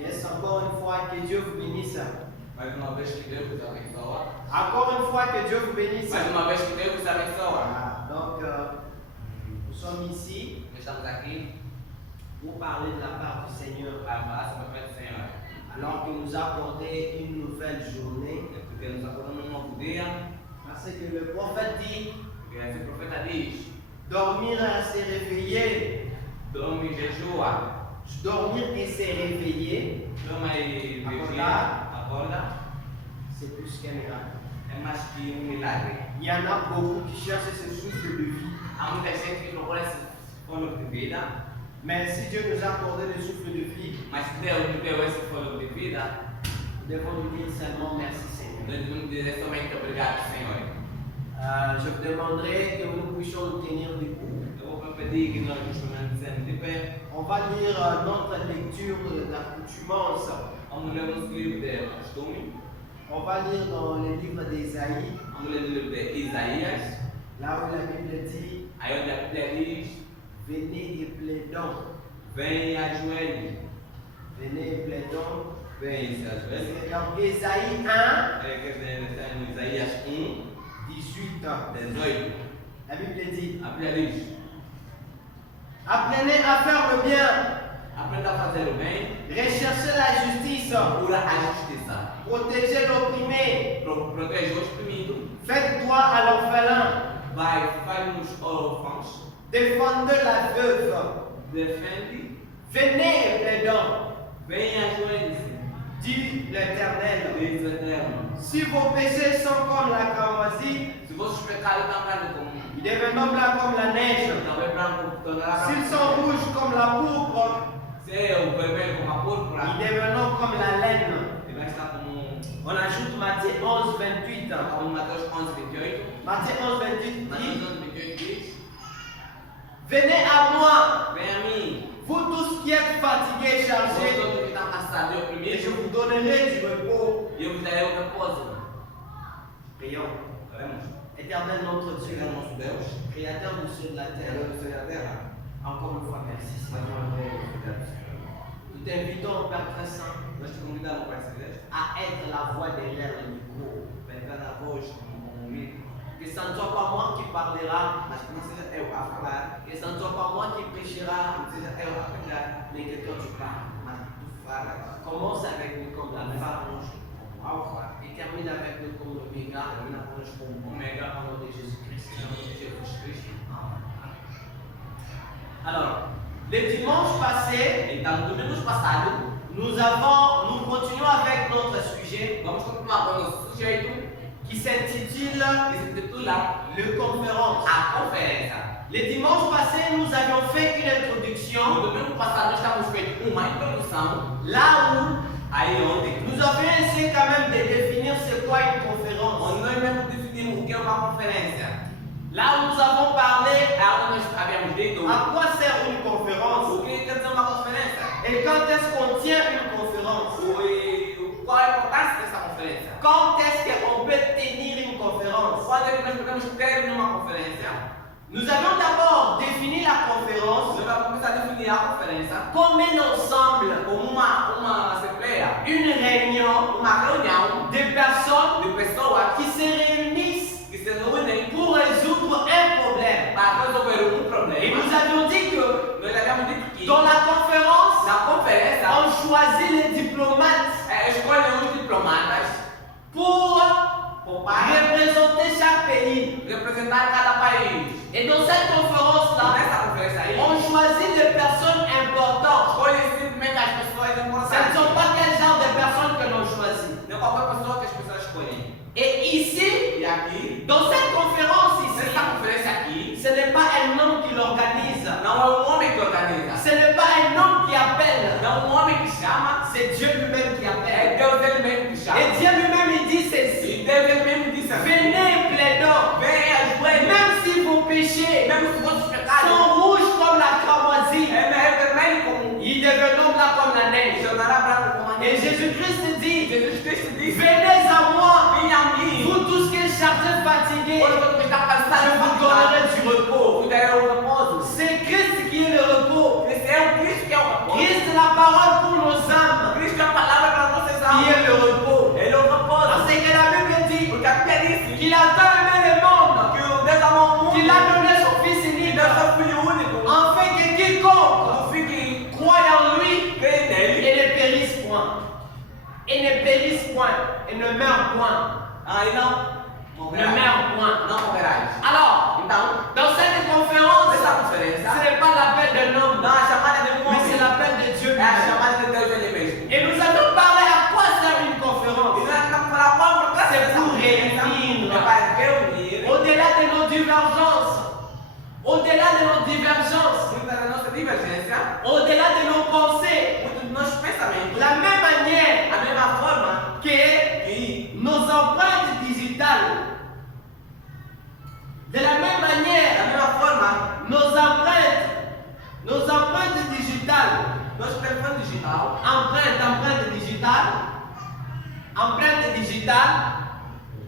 Yes, encore une fois, que Dieu vous bénisse. Mais uma vez que Deus nos abençoa. Encore une fois, que Dieu vous bénisse. Mais uma vez que Deus nos abençoa. Voilà, donc, nous sommes ici Nós estamos aqui pour parler de la part du Seigneur. para falar sobre a fé do Senhor. Alors qu'il nous a accordé une nouvelle journée. Porque nos acordamos num novo dia. Parce que le prophète dit Porque esse profeta diz: dormir et se réveiller. dorme e jejua. Dormir et se réveiller, Toma e Acordar. vigia. Acorda. c'est plus qu'un miracle. É mais que milagre. Il y en a beaucoup qui cherchent ce souffle de vie. Há muita gente que procura esse fôlego de vida. Mais si Dieu nous a accordé le souffle de vie, Mas se Deus nos deu esse fôlego de vida, nous devons lui dire seulement merci Seigneur. nós devemos dizer somente obrigado, Senhor. Je vous demanderai que nous puissions nous tenir debout. Eu vou pedir que nós nos permanecemos de pé. On va lire notre lecture d'accoutumance. Vamos ler um livro de costume. On va lire dans le livre d'Ésaïe, Vamos ler o livro de Isaías. là où la Bible dit Aí onde a Bíblia diz: venez et plaidons. vem e ajoelhe. Venez et plaidons. Vem e se ajoelhe. Donc Ésaïe 1, Quer dizer, está em Isaías 1, 18. 18. La Bible dit A Bíblia diz: apprenez à faire le bien, aprenda a fazer o bem, recherchez la justice, procura a justiça, protégez l'opprimé, protege o oprimido, faites droit à l'orphelin, faz nos órfãos, défendez la veuve, defende, venez et plaidons, vem e ajoelhe-se, dit l'Éternel. diz o Eterno. Si vos péchés sont comme la cramoisie, Se vossos pecados estão branco como ils deviendront blancs comme la neige. talvez branco, tornará S'ils branco. sont rouges comme la pourpre, Se é o vermelho como a púrpura, ils deviendront comme la laine. ele vai estar como On ajoute Matthieu 11, 28. como Mateus 11, 28. Matthieu 11, 28 Mateus dit 11, 28 diz: venez à moi, vem a mim, vous tous qui êtes fatigués, vocês chargés, todos que estão cansados e et je oprimidos, vous donnerai du repos. e eu vos darei o repouso. Prions. Oremos. Éternel notre Dieu, Senhor nosso Deus, Créateur du ciel et de la Criador terre, do céu e da terra, encore une fois merci mais Seigneur. uma vez, obrigado, Senhor. Nous t'invitons, Père très saint, Nós te convidamos, Pai Celeste, à être la voix derrière le micro. para entrar na voz como um micro, Que ce ne soit pas moi qui parlera, mas que não seja eu a falar, que ce ne soit pas moi qui prêchera, não seja eu a pregar, mais que toi tu parles. mas que tu falas. Commence avec nous comme la Começa femme conosco como alfa, et termine avec nous comme l'oméga, termina conosco como omega, au nom de Jésus-Christ. em nome de Jesus Cristo. Alors, le dimanche passé, Então, no domingo passado, nous continuons avec notre sujet vamos continuar com o nosso sujeito qui s'intitule que se intitula Le Conférence. A Conferência. Le dimanche passé, nous avions fait une No introduction domingo passado, nós estávamos feito uma introdução, là où aí onde nous avions essayé quand même de définir c'est quoi une conférence. onde nós mesmo definimos o que é uma conferência. Là où nous avons parlé Aonde nós havíamos dito à quoi sert une conférence o que quer dizer uma conferência. et quand est-ce qu'on tient une conférence. Qual a importância dessa conferência? Quand est-ce qu'on peut tenir une conférence. Quando é que nós podemos ter numa conferência? Nous avions d'abord défini la conférence Nós vamos começar a definir a conferência comme un ensemble, como uma assembleia, une réunion uma reunião de personnes de pessoas qui se réunissent que se reúnem pour résoudre un problème. para resolver um Et problema. nous avions dit que Nós havíamos dito que dans la conférence, na conferência on choisit les diplomates escolhem os diplomatas pour para représenter chaque pays. representar cada país. Et dans cette conférence-là, Nessa conferência aí, on choisit des personnes importantes. escolhem simplesmente as pessoas Ce ne importantes. sont pas quel genre de personnes que l'on choisit. Não qualquer pessoa que as pessoas escolhem. Et ici, E aqui, dans cette conférence ici, nessa conferência aqui, ce n'est pas un homme qui l'organise. não é homem que organiza. Ce n'est pas un homme qui appelle. Não é homem que chama, C'est Dieu lui-même qui é appelle. Deus ele mesmo que chama. Et Dieu lui-même, il dit ceci. E Deus ele mesmo disse assim: Venez, plaidons. vem ajoelhe, Même si vos péchés mesmo se vossos pecados sont rouges comme la cramoisie, é vermelho como ils deviendront blancs comme la neige. tornará branco como a Et neve. Jésus-Christ dit, Jesus Cristo disse: venez à moi, vem a mim, vous tous qui êtes chargés, fatigués, quando você está je cansado, vous donnerai du repos. vos darei o repouso. C'est Christ qui est le repos. Esse é o Cristo que é o repouso. Christ est la parole pour nos âmes. Cristo et ne périssent point, et ne meurent point. E não Ne morrerás. meurent point. Não morrerás. Alors, Então, dans cette conférence, nessa ce conferência, n'est pas l'appel d'un homme, não é a chamada de um mais c'est homem, l'appel de Dieu. é a chamada de Deus ele mesmo. Et nous allons parler à quoi sert une E conférence. nós estamos falando qual é o processo C'est dessa pour conferência. réunir. É para reunir Au-delà de nos divergences, au-delà de nos divergences, muita da nossa divergência, au-delà de nos pensées, muitos dos nossos pensamentos, de la même manière a mesma forma que que nos empreintes digitales, de la même da manière, mesma forma, nos empreintes digitales, nosso telefone digital, empreintes digitales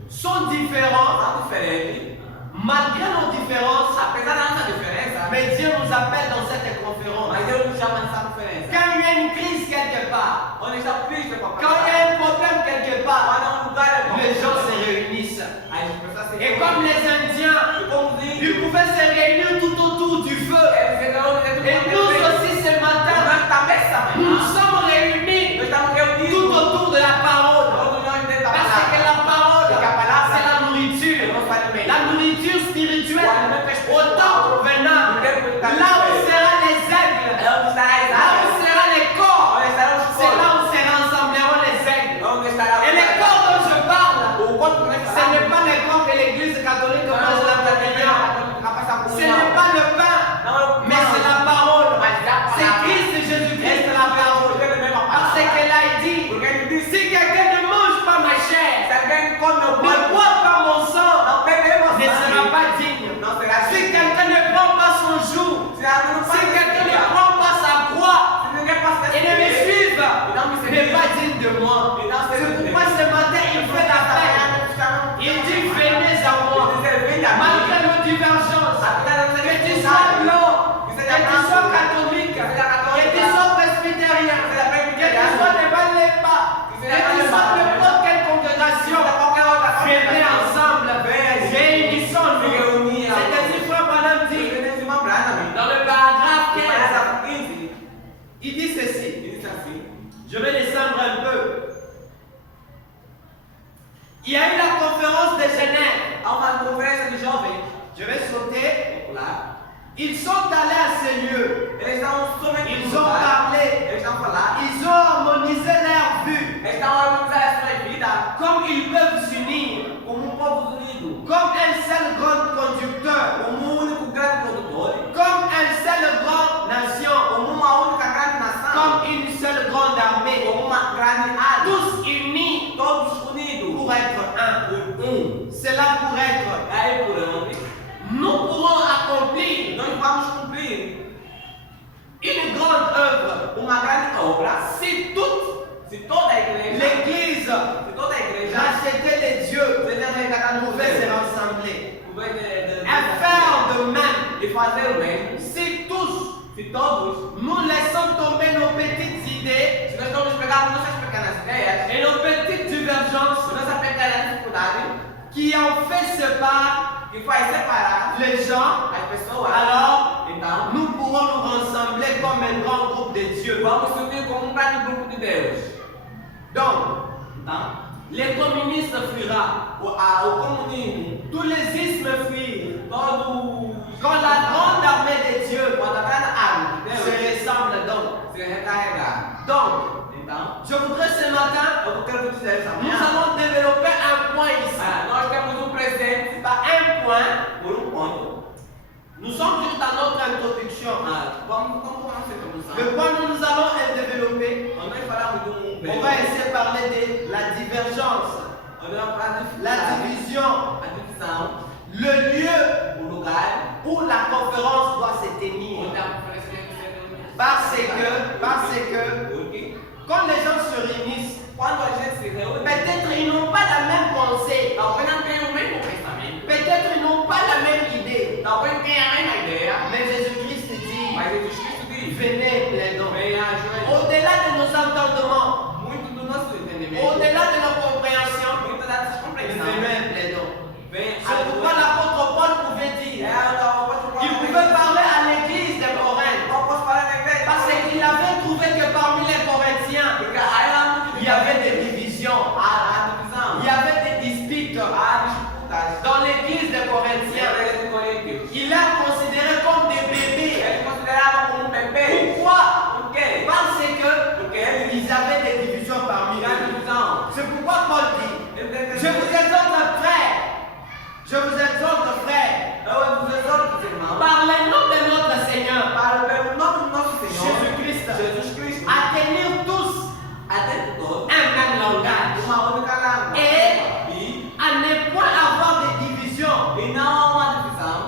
sont différentes são diferentes. malgré nos différences, Apesar da nossa diferença, mais Dieu nous appelle dans cette conférence. mas Deus nos chama nessa conferência. Quand il y a une crise quelque part, Onde está o Cristo para quand il y a un problème quelque part, Quando há lugar é les gens se réunissent. As pessoas se Et comme les Indiens, E como os ils índios, pouvaient se réunir tout autour du feu. eles se reúnem dentro Et nous aussi ce matin, Nós também essa nous manhã, sommes réunis nós estamos tout reunidos autour de la parole. todos nós dentro da Parce que palavra. la parole, Porque a palavra c'est la é nourriture. o nosso alimento. La nourriture spirituelle, O alimento espiritual. au temps convenable. Là où seront les aigles, É onde estará as là où águas, seront les corps, onde estarão os c'est là corpos, où se rassembleront les aigles. onde estará Et les corps dont je parle, o corpo que ce n'est pas les corps que l'église catholique mange la communion. Ce n'est pas le pain, mais c'est la parole. C'est Christ Jésus-Christ la parole. Parce qu'elle a dit, Porque ele disse, si quelqu'un ne mange pas ma se chair, alguém come meu ne corpo, boit pas mon sang, não bebemos ne sera pas digne. não será Si digno. quelqu'un ne prend pas son joug, Se alguém não si faz quelqu'un ne isso, prend pas sa croix se ninguém passa et ne me suive, não me n'est pas digne de moi. C'est pourquoi ce matin il fait la paix. Il dit venez à moi, malgré nos divergences, que tu sois blanc, que tu sois catholique, que tu sois presbytérien, que tu sois de Balépa, que tu sois de n'importe quelle congrégation, venez ensemble, réunissons-nous. C'est ainsi que Frère Branham dit dans le paragraphe 15, il dit ceci. Je vais descendre un peu. Il y a eu la conférence de Genève. Há uma conferência de jovens Je vais sauter. lá. Ils sont allés à ce lieu. Eles estão somente Ils ont parlé. Eles estão falando. Ils ont harmonisé leur vue. Eles estão organizando a sua vida Comme ils peuvent s'unir. como um povo unido. Comme un seul grand conducteur. Como um único grande produtor. Comme une seule grande nation. Como uma única grande nação. Comme une seule grande armée. Como uma grande arma. Tous unis Todos unidos. pour être un. Cela pour être. Aí por onde Nous pourrons accomplir nós vamos cumprir une grande œuvre uma grande obra si toute se toda a igreja, l'Église se toda a igreja rachetée de Dieu seja resgatada no pouvait se governo, rassembler. de Et faire de même. e fazer o mesmo. Si tous Se todos, nous laissons tomber nos petites idées se nós estamos pegando nossas pequenas ideias, et nos petites divergences nossa pequena dificuldade, qui ont fait séparer que faz separar les gens, as pessoas, alors então nous pourrons nous rassembler comme un grand groupe de Dieu. vamos se unir como um grande grupo de Deus. Donc, Então, les communistes fuiront, o comunismo, tous les ismes fuirent. todos, Quand la grande armée de Dieu quando a grande arma de se Deus ressemble donc. se recarregar. Donc, Então, je voudrais ce matin, eu quero te dizer essa nous manhã, allons développer un point ici. nós temos um presente Pas un point, por ponto. nous sommes juste dans notre introduction. Vamos falar essa introdução. Le point que nous allons développer, Quando nós falamos de on va essayer de parler de la divergence, onde nós falamos la division, a divisão, le lieu o lugar où la conférence doit se tenir. onde a conferência tem que ser. Parce que Porque quand les gens se réunissent, quando a gente se reúne, peut-être ils n'ont pas la même pensée, talvez não tenha o mesmo pensamento, peut-être ils n'ont pas la même idée, talvez tenha a mesma ideia, mais Jésus-Christ dit, mas Jesus Cristo diz: venez plaidons. venha ajoelhar. Au-delà de nos entendements, Muito do nosso entendimento, au-delà de nos compréhensions, muita da nossa compreensão, venez plaidons. vem C'est pourquoi l'apôtre Paul pouvait dire, il Il pouvait parler à l'église de Corinthe, Não posso falar na igreja. parce qu'il avait trouvé que à tenir tous un même langage et à ne point avoir de division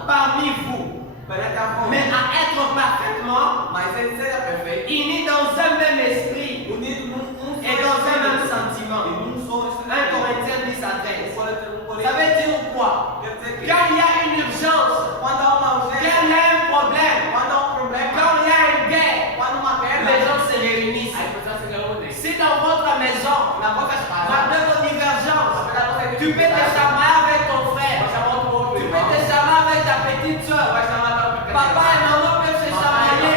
parmi vous, mais à être parfaitement unis dans un même esprit et dans un même sentiment. 1 Corinthiens 10 à 13. Ça veut dire quoi? Quand il y a une urgence, quand il y a un problème, quand il y a une guerre, les gens se réunissent. Si dans votre maison, malgré vos divergences, tu peux te chamailler avec ton frère, tu peux te chamailler avec ta petite soeur, papa et maman peuvent se chamailler.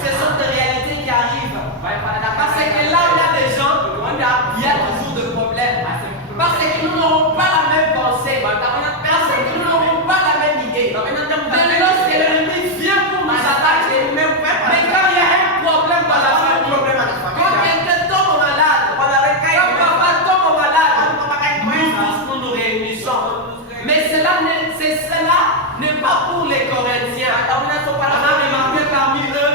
Ce sont des réalités qui arrivent. Parce que là où il y a des gens, il y a toujours des problèmes. Parce que nous n'aurons pas la même pensée. Parce que nous n'aurons pas la même idée. Mais lorsque l'ennemi vient pour nous attaquer, mais quand il y a un problème dans la famille, quand quelqu'un tombe malade, quand papa tombe malade, nous tous nous réunissons. Mais cela n'est pas pour les Corinthiens. On a remarqué parmi eux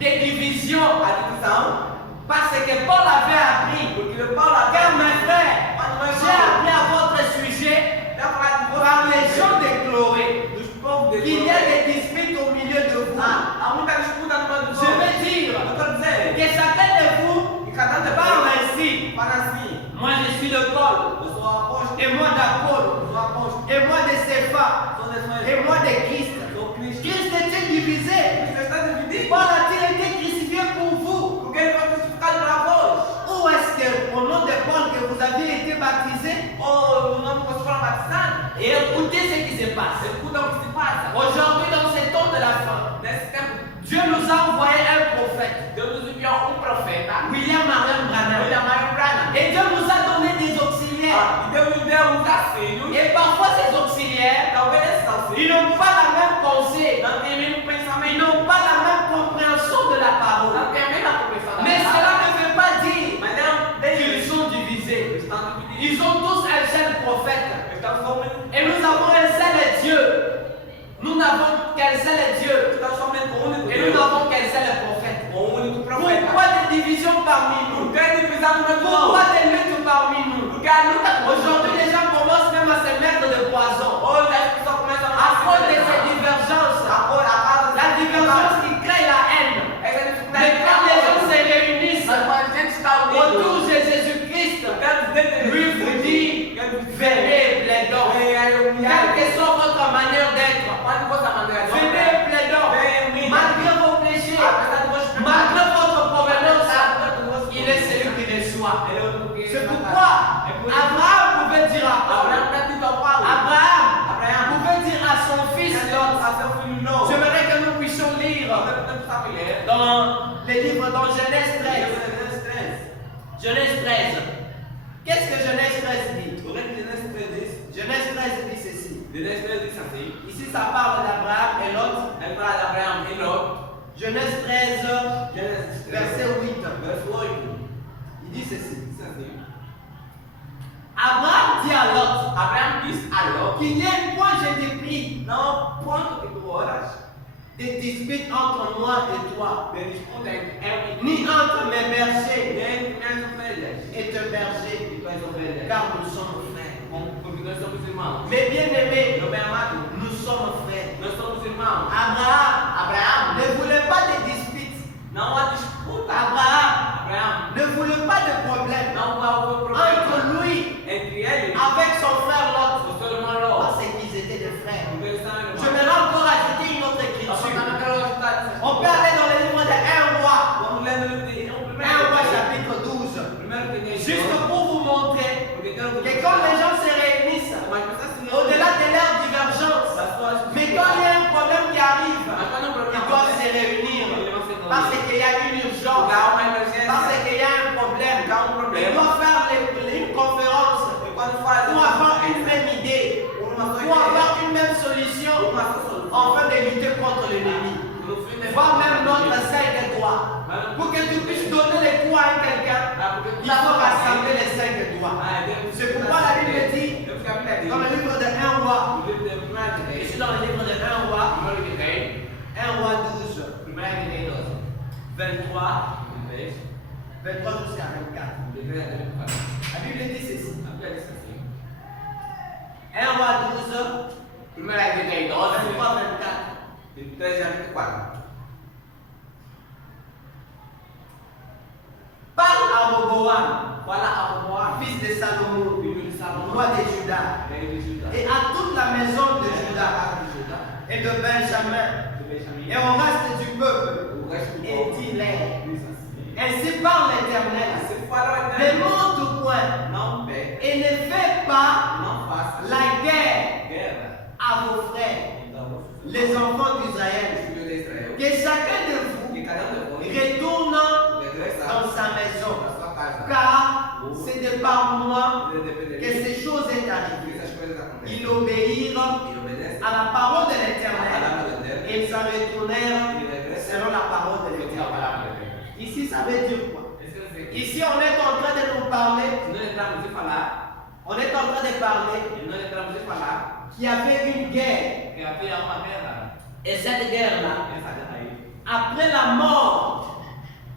des divisions. Parce que Paul avait appris, car mes frères, j'ai appris à votre sujet par les gens de Chloé qu'il y a des disputes au milieu de vous. Je veux dire que chacun de vous parle ainsi. Moi je suis de Paul, et moi d'Apollo, et moi de Cépha, et moi de Christ. Christ est-il divisé? Paul a-t-il été crucifié pour vous? Ou est-ce que au nom de Paul que vous avez été baptisé? Et écoutez ce qui se passe. Aujourd'hui, dans ce temps de la fin, Dieu nous a envoyé un prophète, William Marion Branham. Et Dieu nous a donné des auxiliaires. Et parfois ces auxiliaires, ils n'ont pas la même pensée, ils n'ont pas la même compréhension de la parole. Mais cela ne veut pas dire qu'ils sont divisés. Ils ont tous un seul prophète. Et nous avons un seul Dieu. Nous n'avons qu'un seul Dieu. Et nous n'avons qu'un seul prophète. Pourquoi des divisions parmi nous? Pourquoi des luttes parmi nous? Aujourd'hui, les gens commencent même à se mettre de poison. À cause de ces divergences. La divergence qui crée la haine. Mais quand les gens se réunissent autour de Jésus-Christ, lui vous dit, venez plaidons. Quelle que soit votre manière d'être, venez plaidons. Malgré vos péchés, malgré votre provenance, il est celui qui reçoit. C'est pourquoi Abraham pouvait dire à Paul, Abraham pouvait dire à son fils Lot. J'aimerais que nous puissions lire dans les livres dans Genèse 13. Genèse 13. Qu'est-ce que Genèse 13 dit? Genèse 13 dit ceci. Ici, ça parle d'Abraham et Lot. Genèse 13, verset 8. Il dit ceci. Abraham dit à Lot, qu'il n'y ait point, je te prie, des disputes entre moi et toi, ni entre mes bergers et tes bergers, car nous sommes frères. Mais bien aimés, nous sommes frères. Abraham ne voulait pas de disputes. Abraham ne voulait pas de problème entre lui avec son frère Lot, parce qu'ils étaient des frères. Je vais encore ajouter une autre écriture. On peut aller dans le livre de 1 roi, 1 roi chapitre 12, juste pour vous montrer que quand les gens se réunissent, au-delà de leurs divergences, mais quand il y a un problème qui arrive, ils doivent se réunir. Parce qu'il y a une urgence, parce qu'il y a un problème. Ils doivent faire une conférence pour avoir une même idée, pour avoir une même solution, afin de lutter contre l'ennemi. Voir même notre 5 doigts. Pour que tu puisses donner les coups à quelqu'un, il faut rassembler les 5 doigts. C'est pourquoi la Bible dit, dans le livre de 1 roi, je suis dans le livre de 1 roi 12, 23 10, 23 jusqu'à 24. La Bible dit ceci. 1 roi 12, Primeira Reis 12, 23, 24. de 13 a 24. Parle à Roboam, Fala a Roboam, fils de Salomon, filho de Salomão, roi de Juda, rei de Judá, et à toute la maison de da Juda casa de Judá, et de Benjamin, de Benjamim, et au reste du peuple, o resto do et povo, dis-leur, diz assim: ainsi parle l'Éternel, Se fala ne monte point não pegue, et ne fais pas não faça la guerre guerra à vos frères, então les enfants os d'Israël, filhos de Israel, que chacun de vous que cada de vós retourne regressa dans sa da maison, sua casa, car c'est de par moi ele depende que de ces choses est que arrivées. essas coisas acontecem. Ils obéirent Ele obedece à la parole de a l'Éternel palavra de Deus, et ils s'en retournèrent ele regressa selon la parole de a l'Éternel. palavra de Deus. Ici, ça veut dire quoi? Isso quer dizer que Ici, on est en train de nous parler, se nós entrarmos em falar, on est en train de parler e nós entramos em falar qu'il y avait une guerre. que havia uma guerra, Et cette guerre-là, essa guerra aí,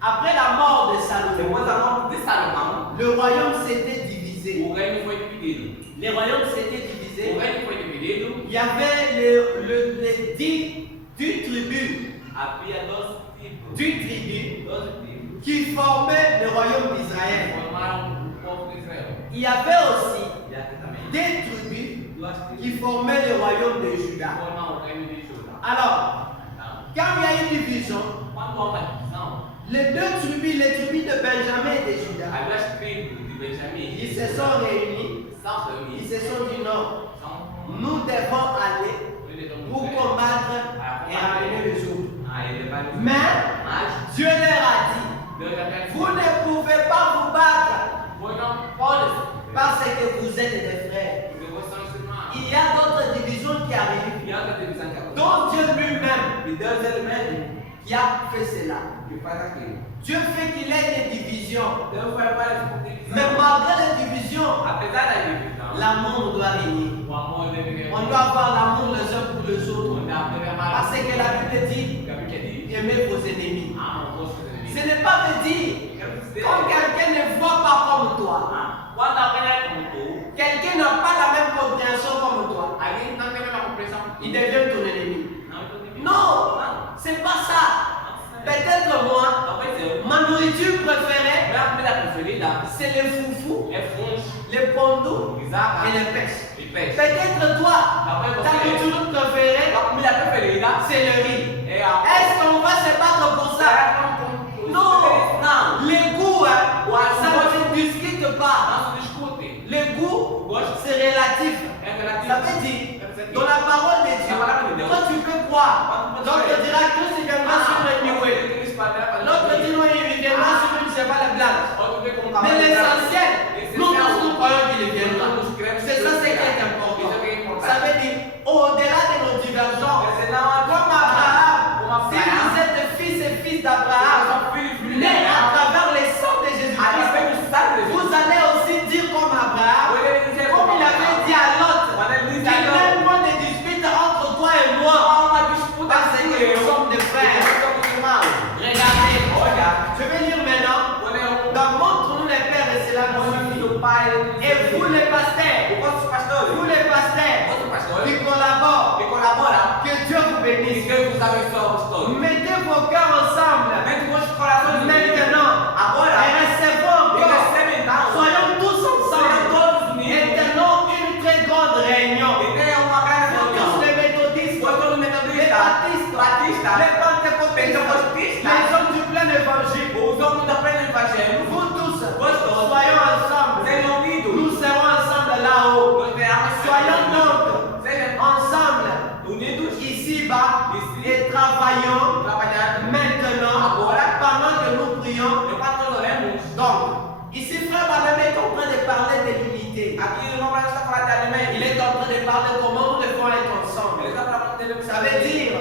après la mort de Salomon, depois da morte de Salomão, le royaume s'était divisé. o reino foi dividido. Les royaumes s'étaient O divisés. reino foi dividido, Il y avait les 10 tribus, havia 12 tribos, 10 tribus 12 tribos, qui formaient le royaume d'Israël. formaram o povo de Israel. Il y avait aussi E aqui também, des tribus duas qui tribos formaient le royaume de Juda. formam o reino de Judá. Alors, Então, quand il y a une division, quando há uma divisão, les deux tribus, les tribus de Benjamin et de Juda, as duas tribos de Benjamim ils se sont réunis, são ils reunidas, se sont dit non, são nous devons aller pour combattre et ramener le jour. Aí ele vai Mais Dieu leur a dit, Deus já quer vous ne pouvez pas vous battre Pois não pode parce que vous êtes des frères. porque vocês são os irmãos. Il y a d'autres divisions qui arrivent, E outra divisão que acontece. dont Dieu lui-même E Deus ele mesmo qui a fait cela. que faz aquilo. Dieu fait qu'il y ait des divisions, Deus faz várias divisões. mais malgré les divisions, Apesar da divisão, l'amour doit régner. o amor deve On doit avoir l'amour les uns pour les autres. onde a deve amar. Parce que la Bible dit, Porque a Bíblia diz: aimez vos ennemis. ama os vossos inimigos. Ce n'est pas me dire, Quero dizer, quand quelqu'un ne voit pas comme toi, quando alguém é como tu, quelqu'un n'a pas la même compréhension comme toi, alguém não tem a mesma compreensão que il tu. devient ton ennemi. Não, eu tô te Non, Não. c'est pas ça. Peut-être moi, Talvez eu. ma nourriture préférée, Minha comida preferida c'est les foufous, é fungo, les pondous guisada et les pêches. e peixe. Peut-être toi, Talvez ta você. nourriture préférée, A comida preferida c'est le riz. é a. Est-ce qu'on va se battre pour ça? Non, les goûts, hein, ça ne se discute pas. Não se discute. Les goûts, c'est relatif. É relativo. Ça veut dire, dans la parole de Dieu, toi tu peux croire. L'autre dira que si viendra sur le noué. L'autre dit non, il viendra sur une cheval blanche. Mais l'essentiel, nous tous nous croyons qu'il viendra. C'est ça ce qui est important. Ça veut dire, au-delà de nos divergences, comme Abraham, si vous êtes fils et fils d'Abraham, nés à travers les sangs de Jésus-Christ, vous allez aussi dire comme Abraham, comme il avait dit à Lot, qu'il n'y ait point de dispute entre toi et moi, parce que nous sommes des frères. Regardez, je vais lire maintenant, dans Montre-nous les pères et cela nous suffit. Et vous les pasteurs, vous les pasteurs, qui collaborent, que Dieu vous bénisse. Mettez vos cœurs ensemble, maintenant, et recevons encore, soyons tous ensemble, et tenons une très grande réunion. Tous les méthodistes, les baptistes, les pentecôtistes, les hommes du plein évangile, vous tous, soyons ensemble, nous serons ensemble là-haut. Soyons donc ensemble, ici-bas, et travaillons maintenant, pendant que nous prions. Donc, ici, frère Barnabé est en train de parler de l'unité. Il est en train de parler comment nous devons être ensemble. Ça veut dire,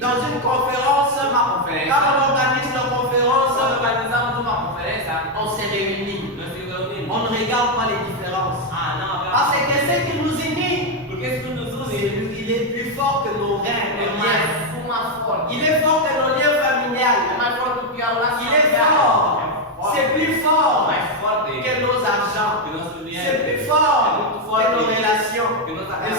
dans une conférence, quand on organise une conférence, on se réunit. On ne regarde pas les différences. Parce que ce qui nous unit, il est plus fort que nos liens. Il est fort que nos liens familiales. Il est fort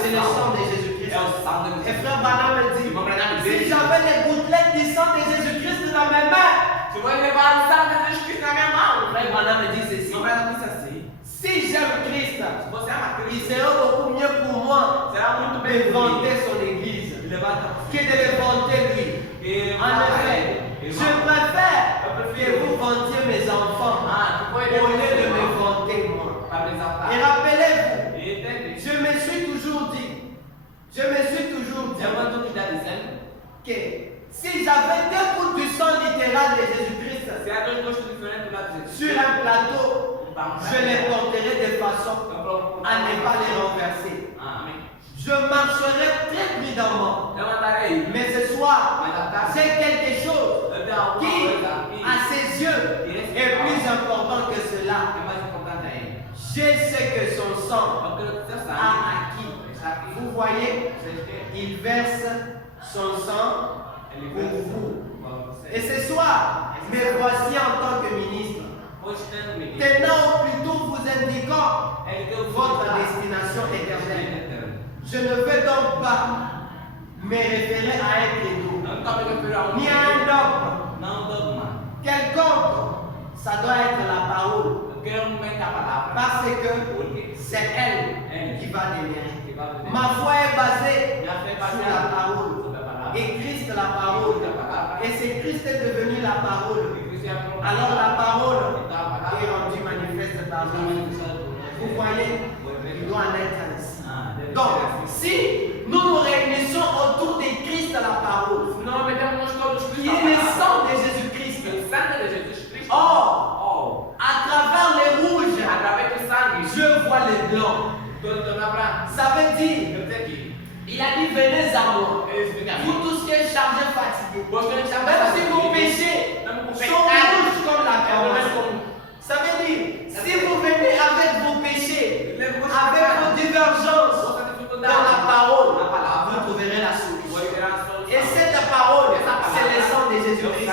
c'est le sang de Jésus-Christ. è il sangue di Et Gesù. frère Branham me dit, Frère Branham si dit, j'avais les gouttelettes du sang de Jésus-Christ dans mes mains, se vuoi levare il sangue di Gesù Cristo nella mia mano, frère Branham me dit ceci. non me la dice sì. Si j'aime Christ, Se fosse amato il Cristo, serait beaucoup mieux pour moi sarà molto de meglio vanter son église levata que de le vanter lui. e En effet, je préfère que vous vantiez mes enfants au lieu de me vanter moi. per Et esaltare. rappelez-vous, E intendi? je me suis toujours dit Siamo tutti da disegno. que si j'avais deux gouttes du sang littéral de Jésus-Christ Se ha due gusti differenti da Gesù, sur un plateau, je les porterai de façon à ne pas les renverser. Amen. Je marcherai très prudemment. Devo andare io. Mais ce soir, c'est quelque chose qui, à ses yeux, est plus important que cela. È más importante è Je sais que son sang perché lo stesso a sangue acquis. sa che Vous voyez, il verse son sang pour vous. Et ce soir, me voici en tant que ministre, tenant ou plutôt vous indiquant votre destination éternelle. Je ne veux donc pas me référer à un credo, ni à un dogme. Quelconque, ça doit être la parole. Parce que c'est elle qui va demeurer. Ma foi est basée sur la parole. Et Christ la parole. Et c'est Christ est devenu la parole. Alors la parole est rendue manifeste par nous. Vous voyez, il doit en être ainsi. Donc, si nous nous réunissons autour de Christ la parole, qui est le sang de Jésus-Christ, or, à travers les rouges, je vois les blancs. Ça veut dire, il a dit venez à moi, vous tous qui êtes chargés, fatigués, même si vos péchés sont rouges comme la carotte. Ça veut dire, si vous venez avec vos péchés, avec vos divergences dans la parole, vous trouverez la solution. Et cette parole, c'est le sang de Jésus-Christ.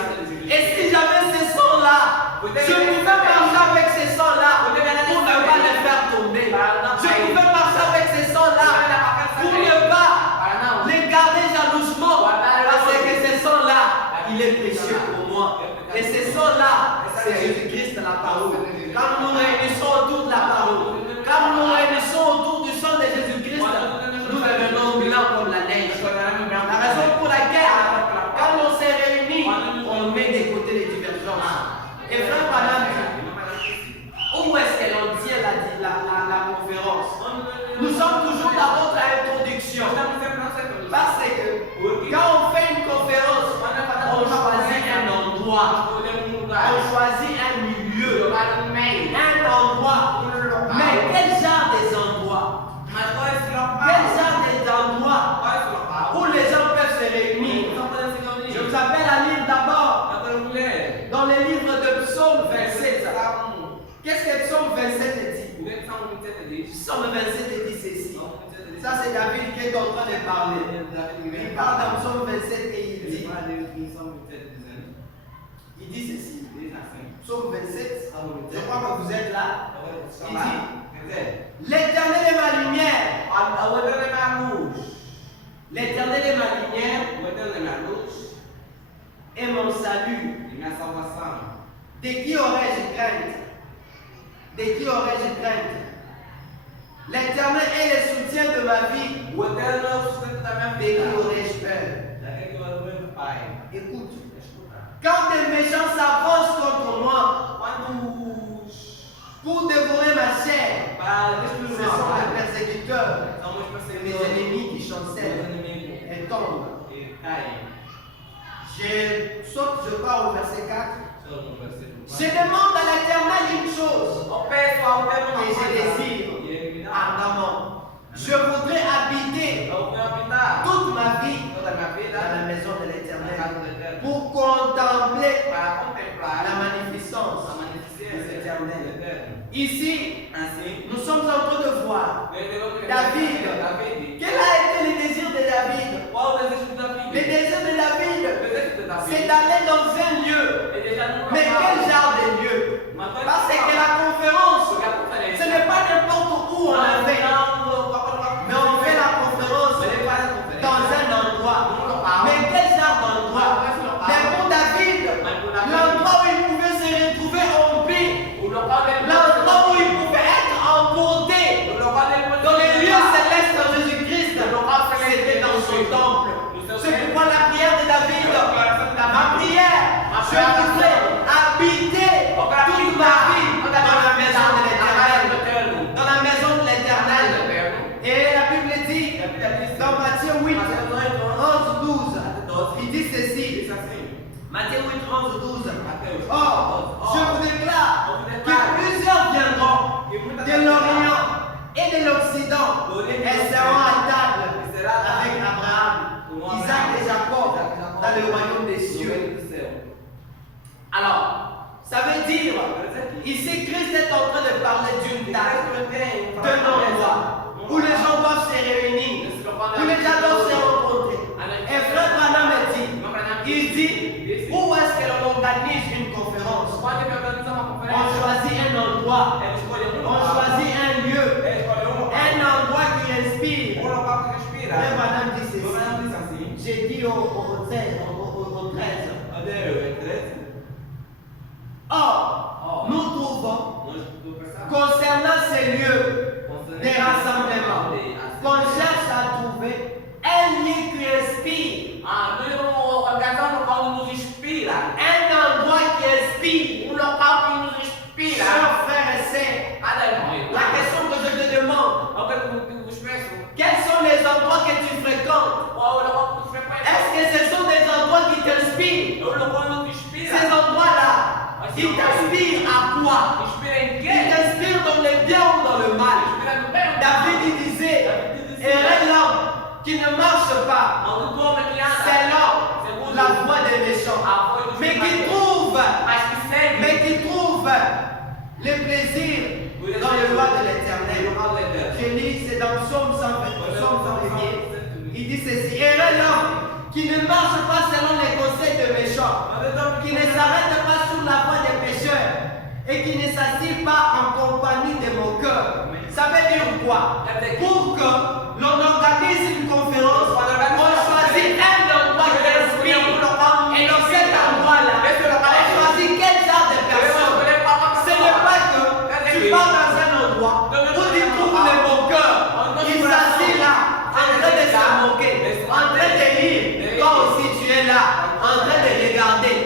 Et si j'avais ce sang-là, je pouvais marcher avec ce sang-là pour ne pas les faire tomber. Je pouvais marcher avec ce sang-là pour ne pas les garder jalousement. Parce que ce sang-là, il est précieux pour moi. Et ce sang-là, c'est Jésus-Christ la parole. Quand nous réunissons autour de la parole, quand nous réunissons autour du sang de Jésus-Christ, nous devenons blancs comme la neige. La raison pour laquelle, quand on s'est réunis, on met de côté les divergences. Et frère Branham dit, où est-ce que l'on tient la conférence? Nous sommes toujours dans votre introduction. Parce que quand on fait une conférence, on choisit un endroit, on choisit un milieu, un endroit. Mais quel genre des endroits? Quel genre des endroits où les gens peuvent se réunir? Je vous appelle à lire d'abord dans le livre de Psaume 27. Qu'est-ce que Psaume 27 dit? Psaume 27 dit ceci. Ça, c'est David qui est en train de parler. Il parle dans Psaume 27 et il dit ceci. Psaume 27, je crois que vous êtes là. Il dit, l'Éternel est ma lumière. L'Éternel est ma lumière et mon salut. De qui aurais-je crainte? De qui aurais-je crainte? L'Éternel est le soutien de ma vie. De qui aurais-je peur? Écoute, quand des méchants s'avancent contre moi pour dévorer ma chair, ce sont les persécuteurs, mes ennemis qui chancellent et tombent. Je saute, je pars au verset 4. Je demande à l'Éternel une chose et je désire ardemment. Je voudrais habiter toute ma vie dans la maison de l'Éternel pour contempler la magnificence de l'Éternel. Ici, nous sommes en train de voir David. Quel a été le désir de David? Le désir de David, c'est d'aller dans un lieu. Mais quel genre de lieu? Parce que la conférence, ce n'est pas n'importe où on la fait. Mais on fait la conférence dans le royaume des cieux. Alors, ça veut dire, ici Christ est en train de parler d'une table, d'un endroit où les gens doivent se réunir, où les gens doivent se rencontrer. Et frère Branham il dit, où est-ce que l'on organise une conférence? On choisit un endroit, on choisit un lieu, un endroit qui inspire. Frère Branham dit ceci, j'ai dit au 13. Or, nous trouvons, concernant ces lieux des rassemblements, qu'on cherche à trouver un lieu qui inspire, un endroit qui inspire, chers frères et sœurs. La question que je te demande, quels sont les endroits que tu fréquentes? Est-ce que ce sont des endroits qui t'inspirent? Ces endroits-là, ils t'inspirent à quoi? Ils t'inspirent dans le bien ou dans le mal. David il disait, errer l'homme qui ne marche pas, c'est l'homme, la voie des méchants, mais qui trouve les plaisirs dans le loi de l'Éternel. Je lis, c'est dans Psaume 121. Il dit ceci, errer l'homme qui ne marche pas selon les conseils de méchants, qui ne s'arrête pas sur la voie des pécheurs et qui ne s'assied pas en compagnie de moqueurs. Ça veut dire quoi? Pour que l'on organise une conférence, on choisit un endroit qui inspire. Et dans cet endroit-là, on choisit quel genre de personnes. Ce n'est pas que tu pars dans un endroit où tu trouves les moqueurs. Ils s'assient là, en train de se moquer, en train de rire. Toi aussi tu es là, en train de regarder.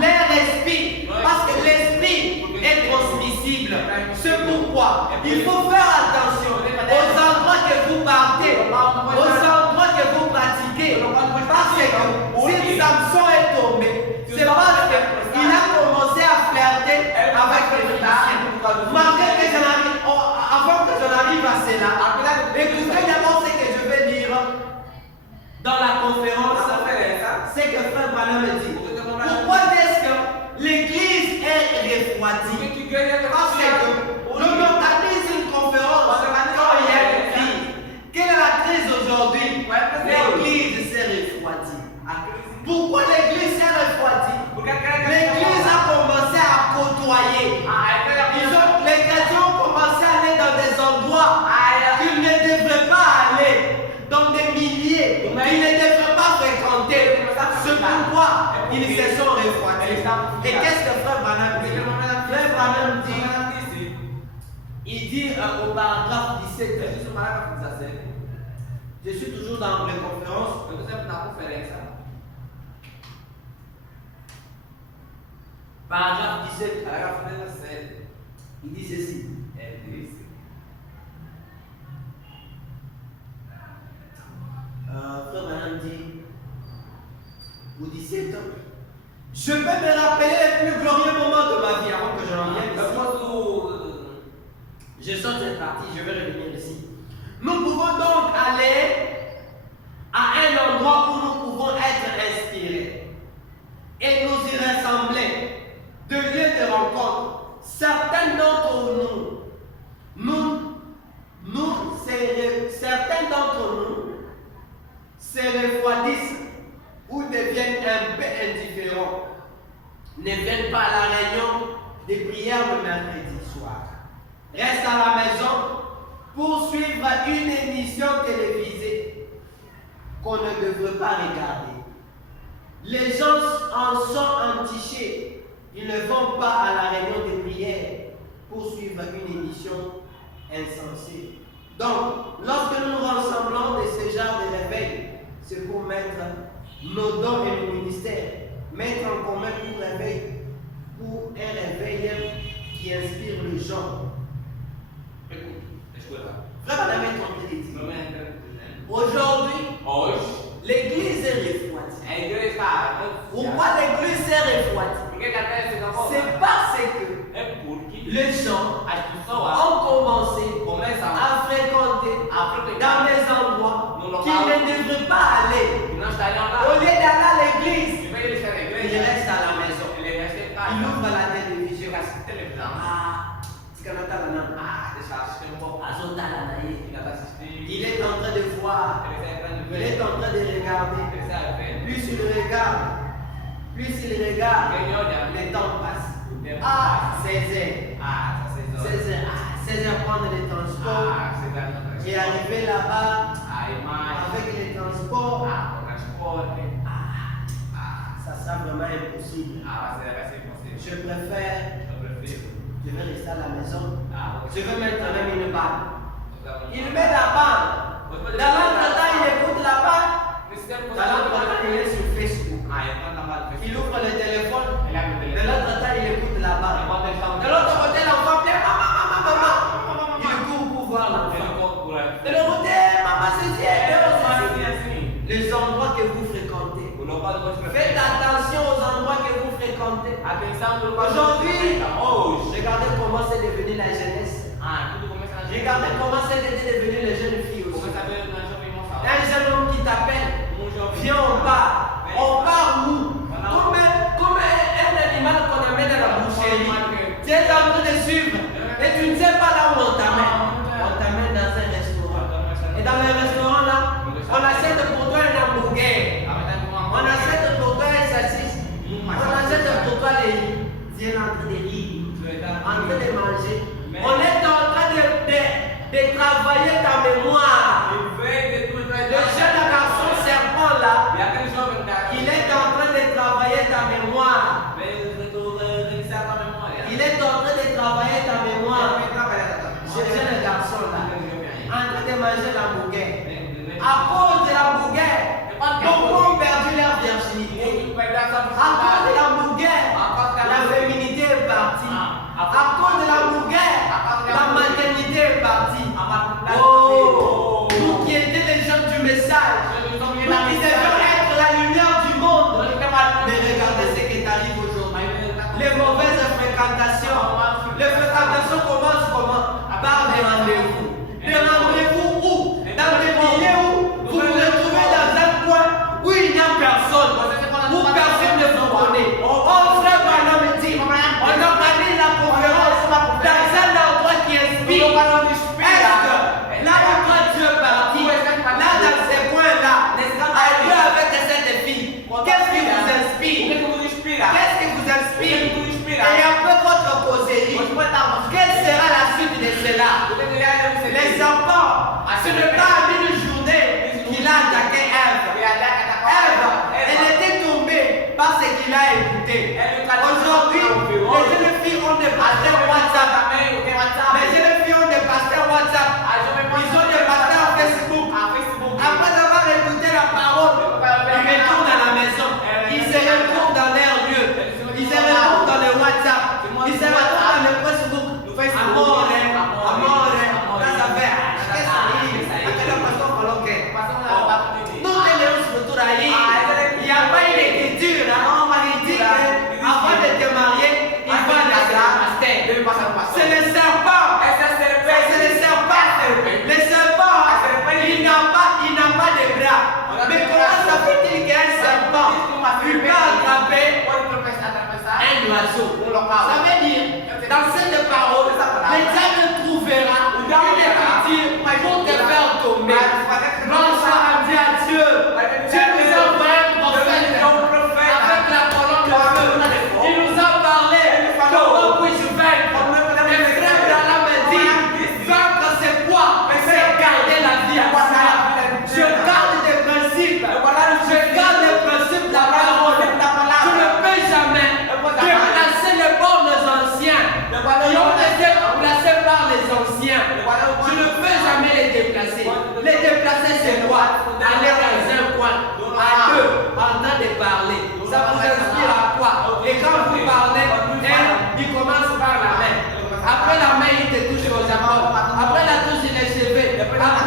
L'air respire, parce que l'esprit est transmissible. C'est pourquoi il faut faire attention aux endroits que vous partez, aux endroits que vous pratiquez. Parce que si Samson est tombé, c'est parce qu'il a commencé à flirter avec les filles. Malgré que avant que je n'arrive à cela, écoutez d'abord ce que je vais dire dans la conférence. C'est que frère Branham me dit, pourquoi est-ce que l'église est refroidie? Parce que l'on organise une conférence quand il y a une crise. Quelle est la crise aujourd'hui? L'église s'est refroidie. Pourquoi l'église s'est refroidie? L'église a commencé à côtoyer. Les chrétiens ont commencé à aller dans des endroits qu'ils ne devraient pas aller, dans des milliers qu'ils ne devraient pas fréquenter. C'est pourquoi ils se sont refroidis. Et qu'est-ce que frère Branham dit? Frère Branham dit, il dit au paragraphe 17, je suis toujours dans les conférences. Paragraphe 17, il dit ceci. Frère Branham dit, au 17 ans, je peux me rappeler les plus glorieux moments de ma vie avant que je n'en vienne ici. Je sors cette partie, je vais revenir ici. Nous pouvons donc aller à un endroit où nous pouvons être inspirés et nous y rassembler, de lieux de rencontre. Certains d'entre certains d'entre nous se refroidissent ou deviennent un peu indifférents, ne viennent pas à la réunion des prières le mercredi soir, restent à la maison pour suivre une émission télévisée qu'on ne devrait pas regarder. Les gens en sont entichés, ils ne vont pas à la réunion des prières pour suivre une émission insensée. Donc, lorsque nous nous rassemblons de ce genre de réveil, c'est pour mettre nos dons et nos ministères, mettre en commun pour un réveil qui inspire les gens. Écoute, frère Madame est en train de dire, aujourd'hui, l'église est refroidie. Pourquoi l'église est refroidie? C'est parce que les gens ont commencé à fréquenter dans des endroits qu'ils ne devraient pas aller. Au lieu d'aller à Il est en train de voir. Il est en train de regarder. Plus il regarde, le temps passe. 16 heures. 16 heures prendre les transports. Et arriver là-bas avec les transports. Ça sera vraiment impossible. Je préfère, je vais rester à la maison. Je vais mettre même une balle. Il met la balle. Dans l'autre temps, il écoute la balle. Dans l'autre temps, il est sur Facebook. Il ouvre le téléphone. De l'autre temps, il écoute la balle. De l'autre côté, l'enfant vient, maman. Il court pour voir l'enfant. De l'autre côté, maman, c'est les endroits que vous fréquentez. Faites attention aux endroits que vous fréquentez. Aujourd'hui, regardez comment c'est devenu la jeunesse. Regardez comment c'est devenu les jeunes filles aussi. Un jeune homme qui t'appelle, viens, on part. On part où? Comme un animal qu'on amène à la boucherie. Tu es en train de suivre et tu ne sais pas là où on t'amène. On t'amène dans un restaurant. Et dans le restaurant là, on achète pour toi un hamburger. On achète pour toi un saucisse. On achète pour toi les riz. Tu es en train de rire, en train de manger. On est en train de travailler ta mémoire. Le jeune garçon serpent là, il est en train de travailler ta mémoire. Il est en train de travailler ta mémoire. Ce jeune garçon là, en train de manger l'hamburger. À cause de l'hamburger, beaucoup ont perdu leur virginité. À cause de l'hamburger, la féminité est partie. À cause de l'hamburger, la maternité est partie. Oh, vous qui étiez les gens du message, nous qui devions être la lumière du monde. Mais regardez ce qui t'arrive aujourd'hui. Les mauvaises fréquentations. Les fréquentations commencent comment? Par des rendez-vous. Des rendez-vous où? Dans des milieux où vous vous retrouvez dans un coin où il n'y a personne. Où personne ne vous connaît. On frère Branham dit, on organise la conférence dans un endroit qui inspire. Est-ce que là où toi Dieu est parti, là dans ces coins-là, Dieu avec cette fille, qu'est-ce qui vous inspire? Qu'est-ce qui vous inspire? Et après votre causerie, quelle sera la suite de cela? Les enfants, ce n'est pas une journée qu'il a attaqué Ève. Elle était tombée parce qu'il a écouté. Aujourd'hui, les jeunes filles ont des pasteurs WhatsApp. Les jeunes filles ont des pasteurs WhatsApp. Ils ont des pasteurs Facebook. Après avoir écouté la parole, ils retournent à la maison. Ils se retrouvent dans leur lieu. Ils se retrouvent dans le WhatsApp. Ils se retrouvent dans le Facebook. Amore, casa verde. Qu'est-ce que c'est? Aquele pastor falou que não tem futuro aí. Il n'y a pas une écriture. Il dit qu'avant de te marier, il va aller à pasteur. C'est le serpent. C'est le serpent. Le serpent, il n'a pas de bras. Mais comment ça fait-il qu'un serpent, il peut attraper un oiseau? Ça veut dire, dans